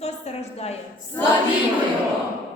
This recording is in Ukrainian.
Христос страждає. Славімо Його!